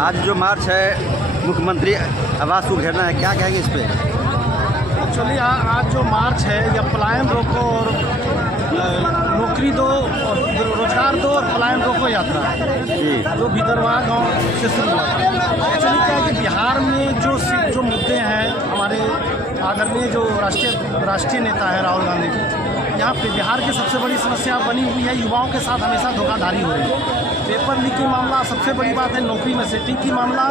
आज जो मार्च है मुख्यमंत्री आवास को घेरना है, क्या कहेंगे इस पे? एक्चुअली आज जो मार्च है यह पलायन रोको और नौकरी दो और रोजगार दो और पलायन रोको यात्रा है जो भीतरवा गांव से शुरू हुआ है। एक्चुअली क्या है कि बिहार में जो मुद्दे हैं, हमारे आदरणीय जो राष्ट्रीय नेता है राहुल गांधी जी, यहाँ पे बिहार की सबसे बड़ी समस्या बनी हुई है, युवाओं के साथ हमेशा धोखाधड़ी हो रही है। पेपर लीक की मामला सबसे बड़ी बात है, नौकरी में सेटिंग की मामला,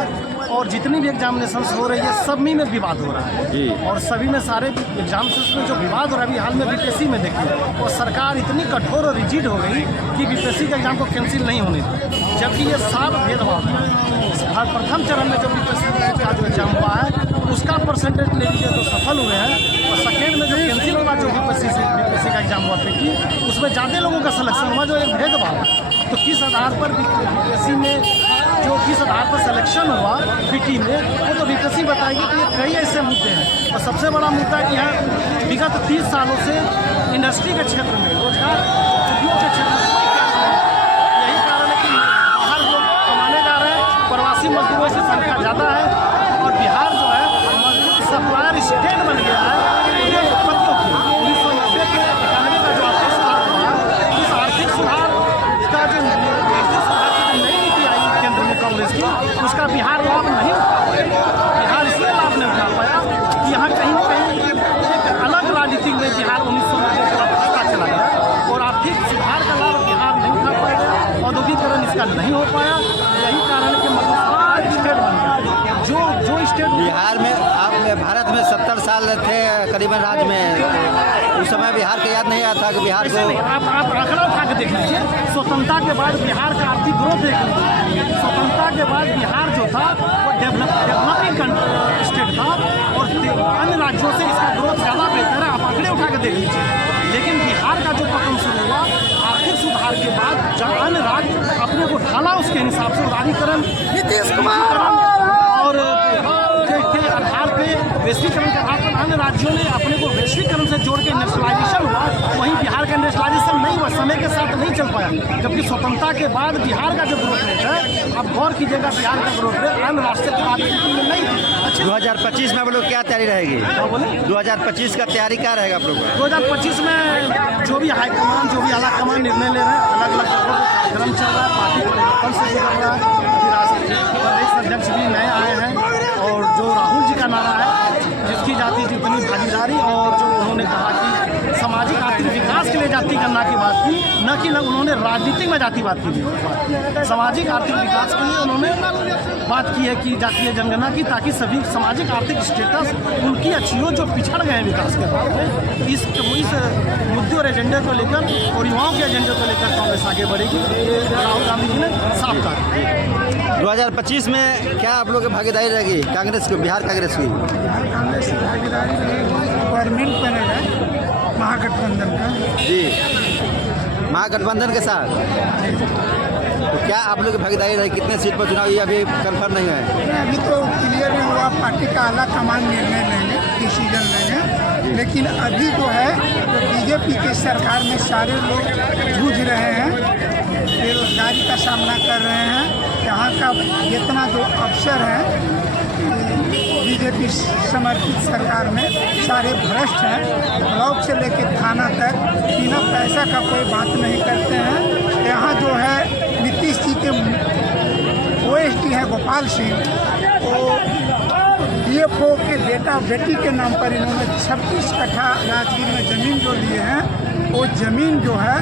और जितनी भी एग्जामिनेशन हो रही है सभी में विवाद हो रहा है। और सभी में सारे एग्जाम्स में जो विवाद हो रहा है, अभी हाल में बीपीएससी में देखिए, और सरकार इतनी कठोर और रिजिड हो गई कि बीपीएससी का एग्जाम को कैंसिल नहीं होने दी, जबकि ये साफ भेदभाव है। प्रथम चरण में जो बीपीएससी का जो एग्जाम हुआ है उसका परसेंटेज ले लीजिए तो सफल हुए हैं, और सेकेंड में जो कैंसिल हुआ जो बीपीएससी का एग्जाम हुआ पीटी, उसमें ज़्यादा लोगों का सिलेक्शन हुआ, जो एक भेदभाव। तो किस आधार पर बीपीएससी में जो किस आधार पर सिलेक्शन हुआ पीटी में, वो तो बीपीएससी बताएगी कि ये कई ऐसे मुद्दे हैं। और सबसे बड़ा मुद्दा कि यहाँ विगत 30 सालों से इंडस्ट्री के क्षेत्र में, रोजगार उद्योग के क्षेत्र में कोई काम नहीं है। यही कारण है कि बाहर लोग कमाने जा रहे हैं, प्रवासी मजदूरों की संख्या ज़्यादा है, और बिहार जो है मजदूर सप्लायर स्टेट बन गया है। ये उत्पत्तियों की 1990 के 91 का जो आर्थिक सुधार हुआ, उस आर्थिक सुधार का जो नई नीति आई केंद्र में कांग्रेस की, उसका बिहार लाभ नहीं उठा पाया। बिहार इसलिए लाभ नहीं उठा पाया कि यहाँ कहीं न कहीं एक अलग राजनीति में बिहार 1990 के बाद फंसता चला गया, और आर्थिक सुधार का लाभ बिहार नहीं उठा पाया, औद्योगिकरण इसका नहीं हो पाया। यही कारण है कि मजदूर स्टेट बन गया। जो स्टेट बिहार में आप भारत में 70 साल थे करीबन राज में, उस समय बिहार को याद नहीं आता कि बिहार को आप आंकड़ा उठा के देख लीजिए। स्वतंत्रता के बाद बिहार का आर्थिक ग्रोथ देख लीजिए। स्वतंत्रता के बाद बिहार जो था वो डेवलपिंग स्टेट था, और अन्य राज्यों से इसका ग्रोथ ज़्यादा बेहतर है। आप आंकड़े उठा के देख लीजिए। लेकिन बिहार का जो पतन शुरू हुआ आर्थिक सुधार के बाद, जहाँ अन्य राज्य अपने को ढाला उसके हिसाब से उदारीकरण, नीतीश कुमार और के आधार पे वैश्वीकरण के आधार पर अन्य राज्यों ने अपने को वैश्वीकरण से जोड़ के नेशनलाइजेशन हुआ, वहीं बिहार का नेशनलाइजेशन नहीं हुआ, समय के साथ नहीं चल पाया। जबकि स्वतंत्रता के बाद बिहार का जो ग्रोथ रेट है, अब गौर कीजिएगा, बिहार का ग्रोथ रेट अन्य राष्ट्रीय स्थिति में नहीं है। 2025 में आप लोग क्या तैयारी रहेगी? 2025 का तैयारी क्या रहेगा आप लोग? 2025 में जो भी हाईकमान, जो भी आला कमान निर्णय ले रहे हैं, अलग अलग जगहों पर कार्यक्रम चल रहा है, पार्टी परिवर्तन से कर रहा है, राष्ट्रीय प्रदेश अध्यक्ष भी नए आए हैं, और जो राहुल जी का नारा है जिसकी जाति जितनी भागीदारी, और जो उन्होंने कहा कि सामाजिक आर्थिक विकास के लिए जाति गणना की बात की, न कि उन्होंने राजनीतिक में जातिवाद की सामाजिक आर्थिक विकास के लिए उन्होंने बात की है कि जातीय जनगणना की, ताकि सभी सामाजिक आर्थिक स्टेटस उनकी अच्छी हो जो पिछड़ गए हैं विकास के बाद में। इस मुद्दे और एजेंडे को लेकर और युवाओं के एजेंडे को लेकर कांग्रेस आगे बढ़ेगी, ये राहुल गांधी जी ने साफ कहा। 2025 में क्या आप लोग की भागीदारी रहेगी कांग्रेस की, बिहार कांग्रेस की? कांग्रेस की भागीदारी गवर्नमेंट बनेगा महागठबंधन का। जी, महागठबंधन के साथ। तो क्या आप लोग की भागीदारी रहेगी? कितने सीट पर चुनाव, ये अभी कंफर्म नहीं है? अभी तो क्लियर नहीं हुआ, पार्टी का आला कमान निर्णय लेंगे, डिसीजन लेंगे। लेकिन अभी जो है बीजेपी के सरकार में सारे लोग जूझ रहे हैं, बेरोजगारी का सामना कर रहे हैं। यहाँ का जितना जो अफसर हैं बीजेपी समर्थित सरकार में सारे भ्रष्ट हैं, ब्लॉक से लेकर थाना तक बिना पैसा का कोई बात नहीं करते हैं। यहाँ जो है नीतीश जी के ओएसडी है गोपाल सिंह, वो डीएफओ के बेटा बेटी के नाम पर इन्होंने 26 कट्ठा राजगीर में ज़मीन जो लिए हैं, वो ज़मीन जो है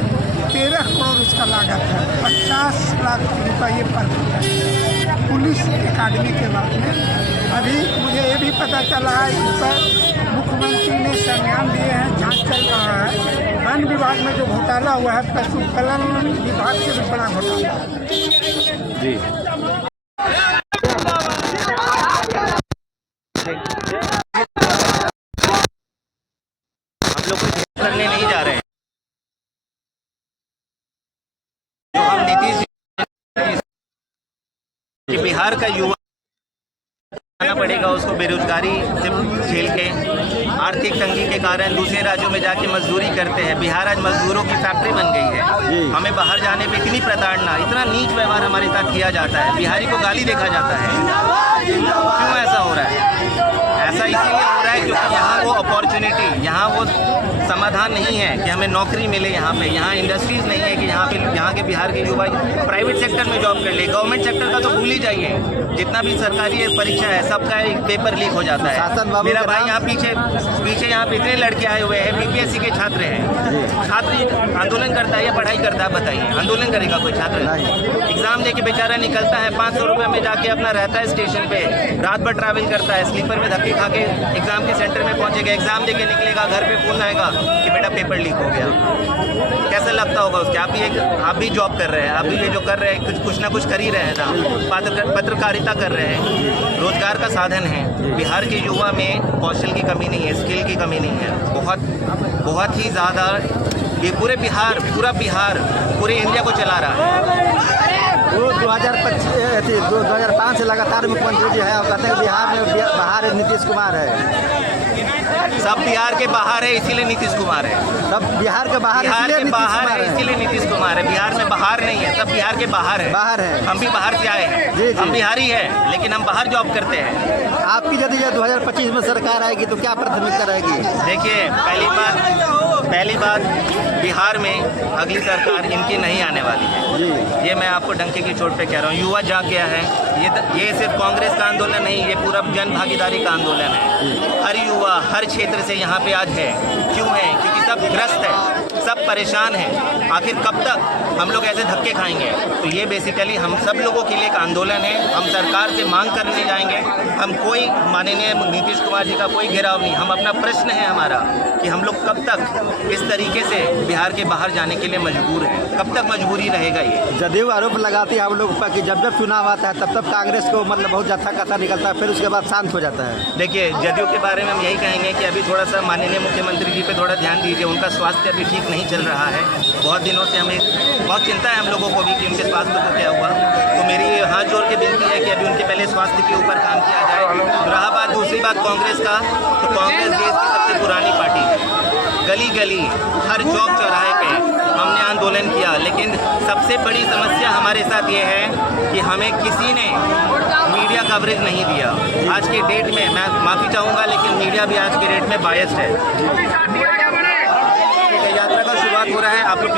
13 करोड़ उसका लागत है, 50 लाख रुपये पर पुलिस अकादमी के बाद में। अभी मुझे ये भी पता चला है इस पर मुख्यमंत्री ने संज्ञान लिए हैं, जांच चल रहा है। वन विभाग में जो घोटाला हुआ है, पशुपालन विभाग से भी बड़ा घोटाला है। जी, हम लोग कुछ करने नहीं जा रहे हैं। जो हम नीतीश कि बिहार का युवा आना पड़ेगा उसको बेरोजगारी से झेल के, आर्थिक तंगी के कारण दूसरे राज्यों में जाके मजदूरी करते हैं। बिहार आज मजदूरों की फैक्ट्री बन गई जी। है। हमें बाहर जाने पे इतनी प्रताड़ना, इतना नीच व्यवहार हमारे साथ किया जाता है। बिहारी को गाली देखा जाता है। क्यों ऐसा हो रहा है? ऐसा इसीलिए हो रहा है क्योंकि यहाँ वो अपॉर्चुनिटी, यहाँ वो समाधान नहीं है कि हमें नौकरी मिले। यहाँ इंडस्ट्रीज नहीं है कि यहाँ के बिहार के युवा प्राइवेट सेक्टर में जॉब कर ले। गवर्नमेंट सेक्टर का तो भूल ही जाइए। जितना भी सरकारी परीक्षा है सबका एक पेपर लीक हो जाता है। मेरा भाई यहाँ पीछे यहाँ पे इतने लड़के आए हुए हैं, बीपीएससी के छात्र हैं। छात्र आंदोलन करता है या पढ़ाई करता है? बताइए, आंदोलन करेगा कोई छात्र? एग्जाम देके बेचारा निकलता है, 500 रुपये में जाके अपना रहता है स्टेशन पे, रात भर ट्रैवल करता है, स्लीपर में धक्के खा के एग्जाम के सेंटर में पहुंचेगा, एग्जाम देके निकलेगा, घर पे फोन आएगा कि बेटा पेपर लीक हो गया। कैसा लगता होगा उसके? आप भी जॉब कर रहे हैं, आप भी ये जो कर रहे हैं कुछ ना कुछ कर ही रहे हैं ना, पत्रकारिता कर रहे हैं, रोजगार का साधन है। बिहार के युवा में कौशल की कमी नहीं है, स्किल की कमी नहीं है, बहुत ही ज़्यादा। ये पूरा बिहार पूरे इंडिया को चला रहा है। वो 2005 से लगातार मुख्यमंत्री जी है और कहते हैं बिहार में बाहर नीतीश कुमार है। सब बिहार के बाहर है इसीलिए नीतीश कुमार है। सब बिहार के बाहर है इसीलिए नीतीश कुमार है। बिहार में बाहर नहीं है, सब बिहार के बाहर है। हम भी बाहर से आए हैं, हम बिहारी हैं लेकिन हम बाहर जॉब करते हैं। आपकी यदि 2025 में सरकार आएगी तो क्या प्राथमिकता रहेगी? देखिए, पहली बात बिहार में अगली सरकार इनकी नहीं आने वाली है जी। ये मैं आपको डंके की चोट पे कह रहा हूँ। युवा जाग गया है। ये सिर्फ कांग्रेस का आंदोलन नहीं, ये पूरा जन भागीदारी का आंदोलन है। हर युवा हर क्षेत्र से यहाँ पे आज है। क्यों है? क्योंकि सब ग्रस्त है, सब परेशान है। आखिर कब तक हम लोग ऐसे धक्के खाएंगे? तो ये बेसिकली हम सब लोगों के लिए एक आंदोलन है। हम सरकार से मांग करने जाएंगे। हम कोई माननीय नीतीश कुमार जी का कोई घेराव नहीं। हम अपना प्रश्न है हमारा कि हम लोग कब तक इस तरीके से बिहार के बाहर जाने के लिए मजबूर हैं? कब तक मजबूरी रहेगा ये? जदयू आरोप लगाती है आप लोग पर कि जब चुनाव आता है तब कांग्रेस को मतलब बहुत जत्था कथा निकलता है, फिर उसके बाद शांत हो जाता है। देखिए, जदयू के बारे में हम यही कहेंगे कि अभी थोड़ा सा माननीय मुख्यमंत्री जी पे थोड़ा ध्यान दीजिए। उनका स्वास्थ्य अभी ठीक नहीं चल रहा है। बहुत दिनों से हमें बहुत चिंता है हम लोगों को भी कि उनके स्वास्थ्य को क्या हुआ। तो मेरी हाथ जोड़ के विनती है कि अभी उनके पहले स्वास्थ्य के ऊपर काम किया जाए। रहा बात दूसरी बात कांग्रेस का, तो कांग्रेस देश की सबसे पुरानी पार्टी है। गली गली हर चौक चौराहे पे हमने आंदोलन किया, लेकिन सबसे बड़ी समस्या हमारे साथ ये है कि हमें किसी ने मीडिया कवरेज नहीं दिया। आज के डेट में मैं माफ़ी चाहूँगा लेकिन मीडिया भी आज के डेट में बायस्ड है। यात्रा का शुरुआत हो रहा है, आप लोग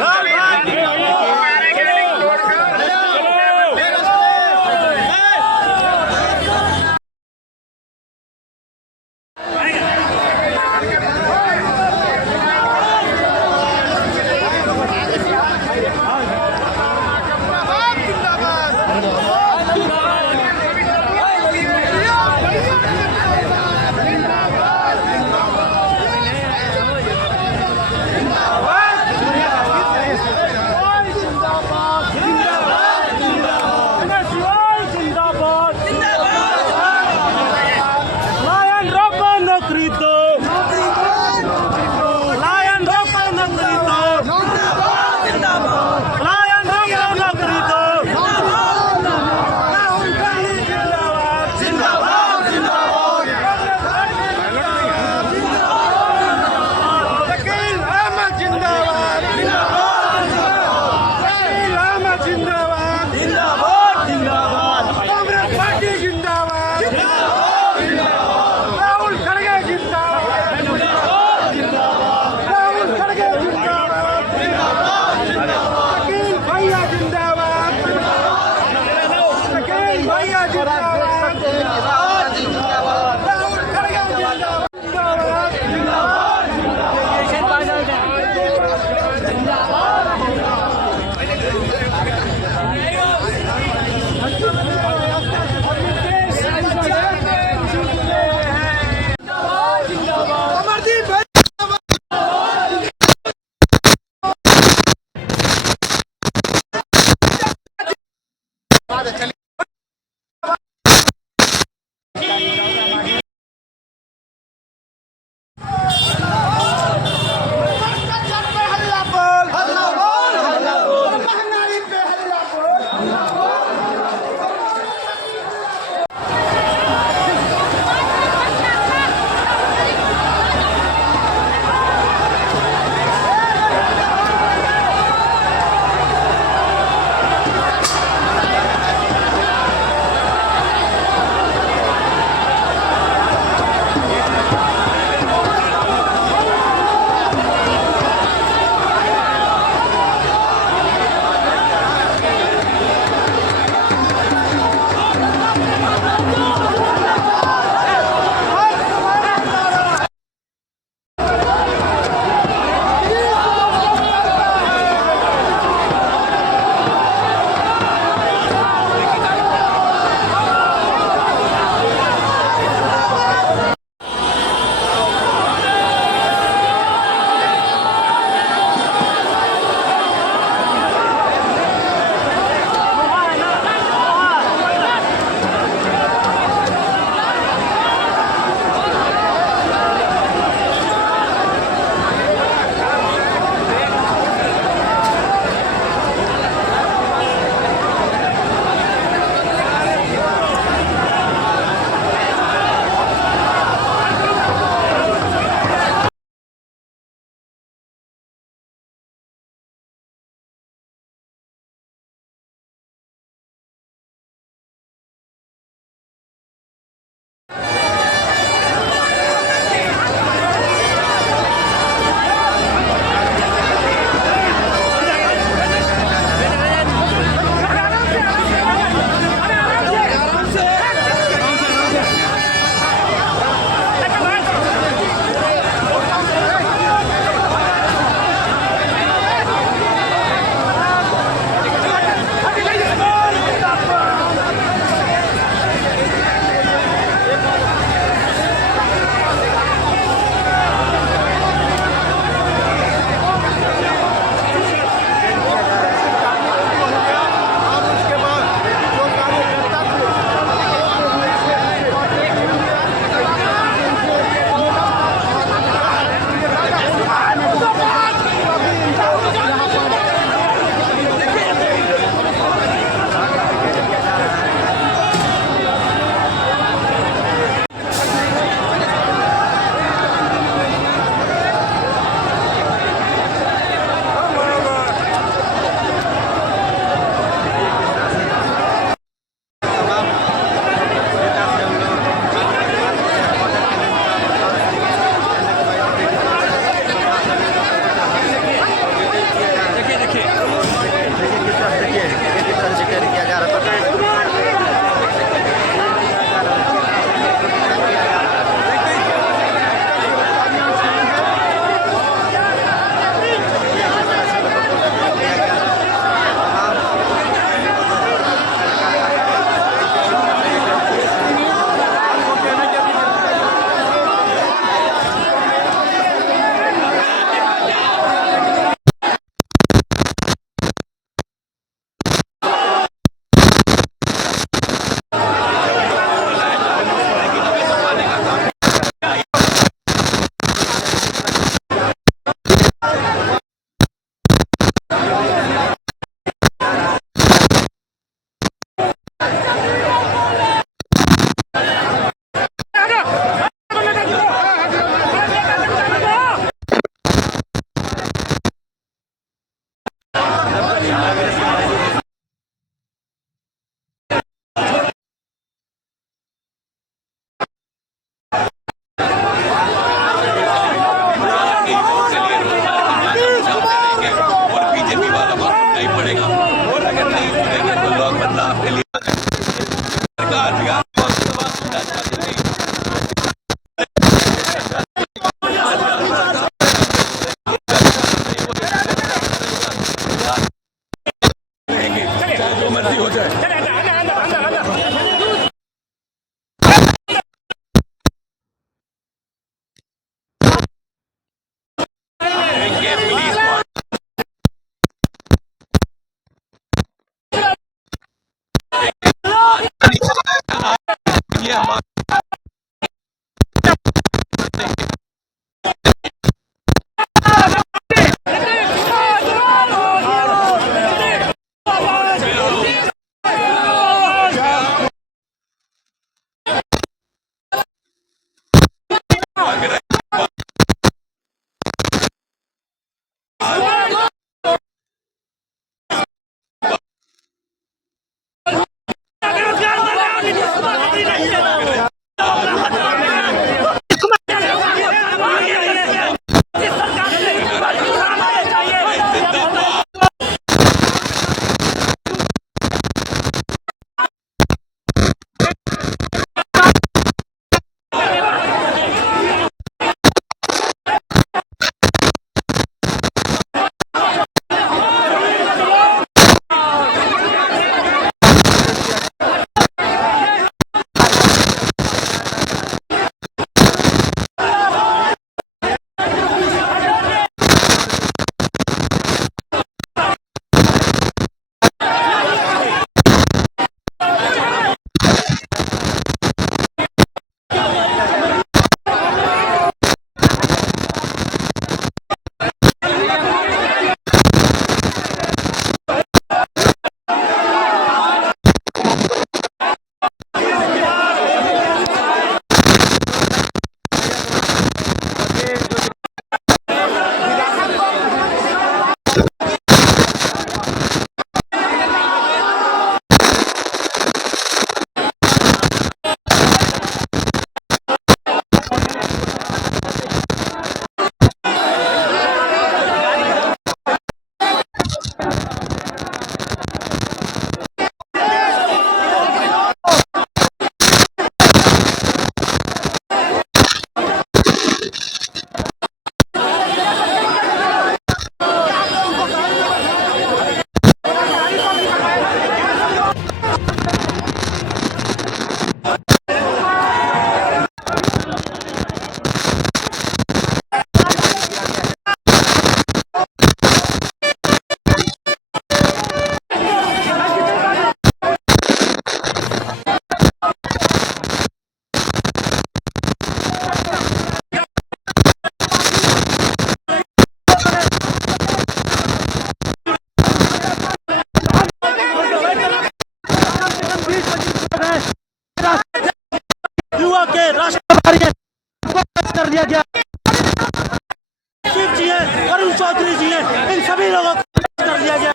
चौधरी जी ने इन सभी लोगों को कर दिया गया।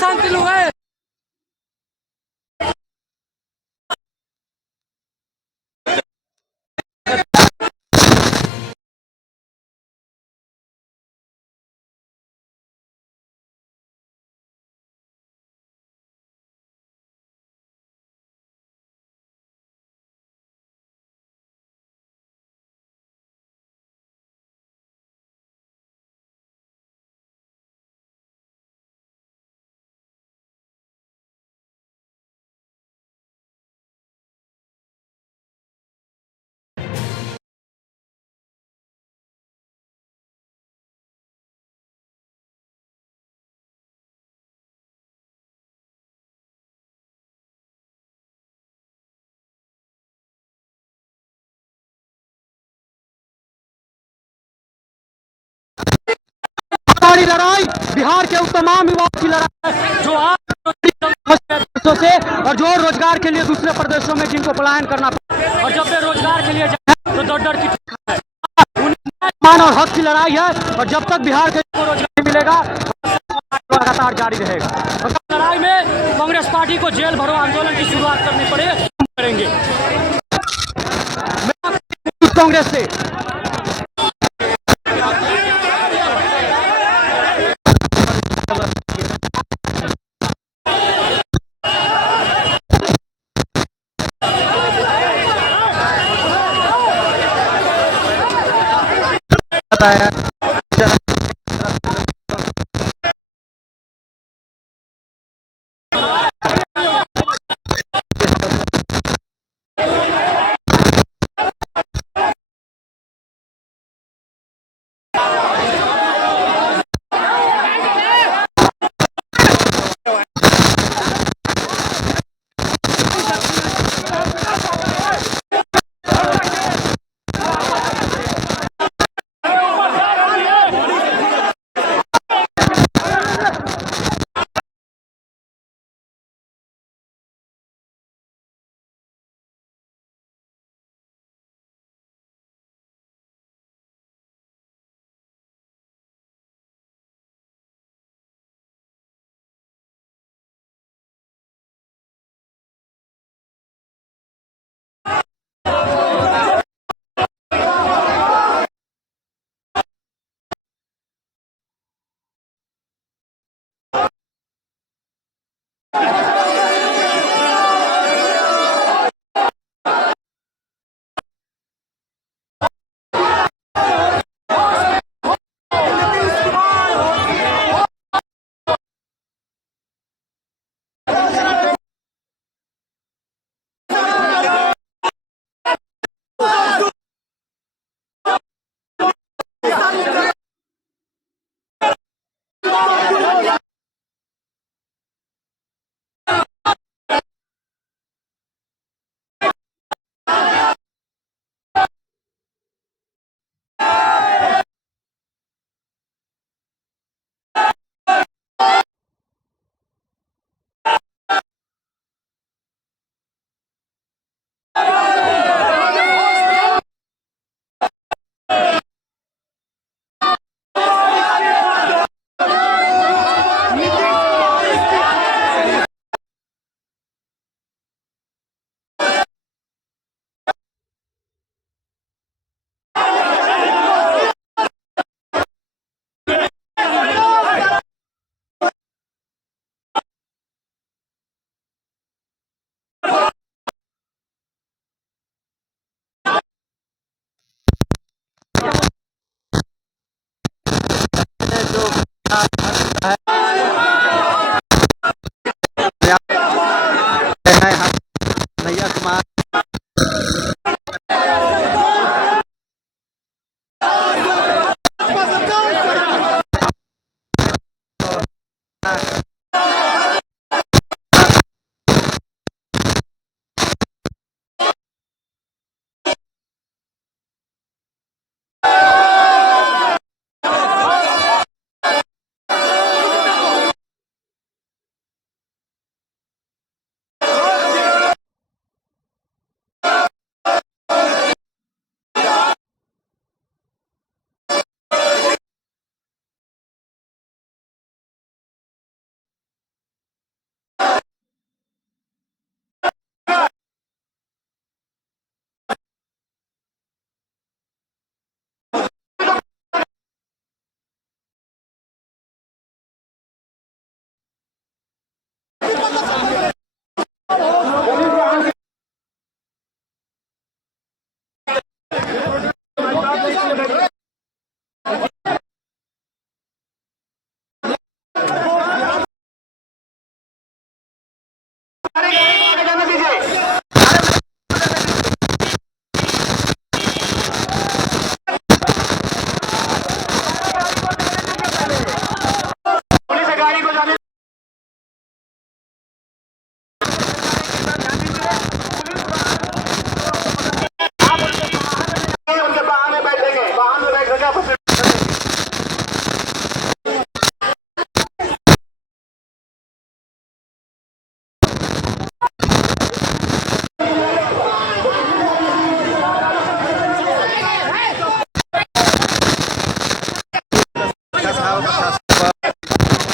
शांति लोग है। बड़ी लड़ाई बिहार के तमाम युवाओं की लड़ाई है, जो आज प्रदेशों से और जो रोजगार के लिए दूसरे प्रदेशों में जिनको पलायन करना पड़ा, और जब वे रोजगार के लिए जाए तो दर दर की है। मान और हक की लड़ाई है, और जब तक बिहार के को रोजगार नहीं मिलेगा लगातार जारी रहेगा। और लड़ाई में कांग्रेस पार्टी को जेल भरो आंदोलन की शुरुआत करनी पड़े, हम करेंगे। कांग्रेस से बताया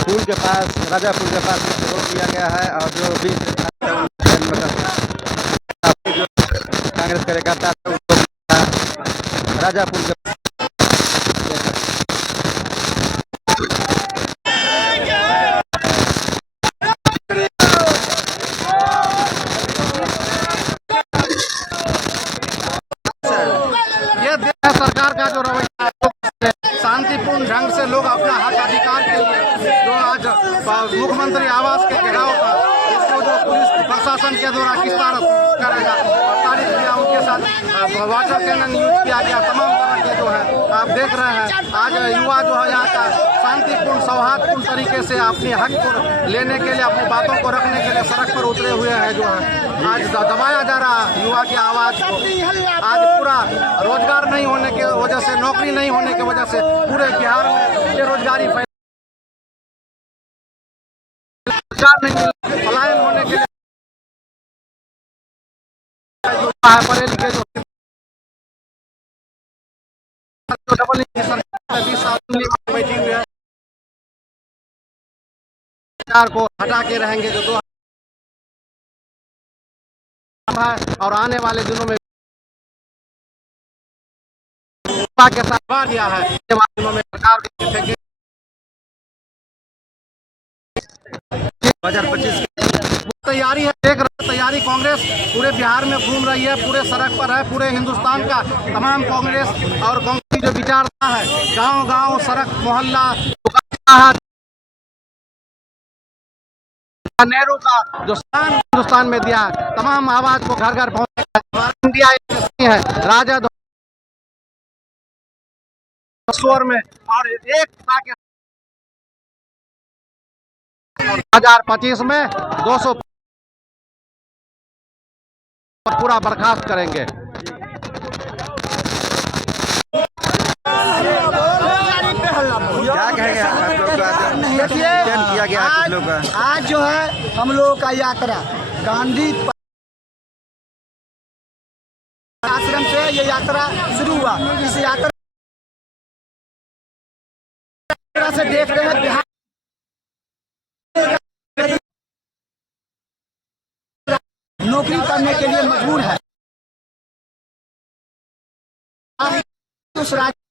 पुल के पास, राजा पुल के पास रोक दिया गया है और जो भी कांग्रेस कार्यकर्ता थे उनको राजा पुल के ये देश है सरकार का जो रवैया है, शांतिपूर्ण ढंग से लोग अपना हक अधिकार के लिए जो आज मुख्यमंत्री आवास के घेराव था उसको जो पुलिस प्रशासन के द्वारा किस तरह करेगा तारीख किया, उनके साथ वाटर कैनन यूज किया गया, तमाम तरह के जो है आप देख रहे हैं। आज युवा जो है यहाँ का शांतिपूर्ण सौहार्दपूर्ण तरीके से अपने हक को लेने के लिए, अपनी बातों को रखने के लिए सड़क पर उतरे हुए हैं। जो है आज दबाया जा रहा है युवा की आवाज़ को। आज पूरा रोजगार नहीं होने की वजह से, नौकरी नहीं होने की वजह से पूरे बिहार में बेरोजगारी पलायन होने के लिए पढ़े लिखे जो डबल बैठी हुई है, सरकार को हटा के रहेंगे जो दो है और आने वाले दिनों में के साथ बाढ़ दिया है, दिनों में सरकार के 2025 तैयारी है, देख रहे तैयारी कांग्रेस पूरे बिहार में घूम रही है, पूरे सड़क पर है, पूरे हिंदुस्तान का तमाम कांग्रेस और कांग्रेस की जो विचारधारा है, गांव-गांव, सड़क, मोहल्ला, नेहरू का जो स्थान हिंदुस्तान में दिया है, तमाम आवाज को घर घर पहुंचाया। इंडिया है राजद स्वर में और एक 2025 में 200 पूरा बर्खास्त करेंगे। क्या कहेंगे आप लोग का चयन किया गया आप लोग का? आज जो है हम लोगों का यात्रा गांधी आश्रम से ये यात्रा शुरू हुआ। इस यात्रा से देख रहे हैं बिहार नौकरी करने के लिए मजबूर है। उस राज्य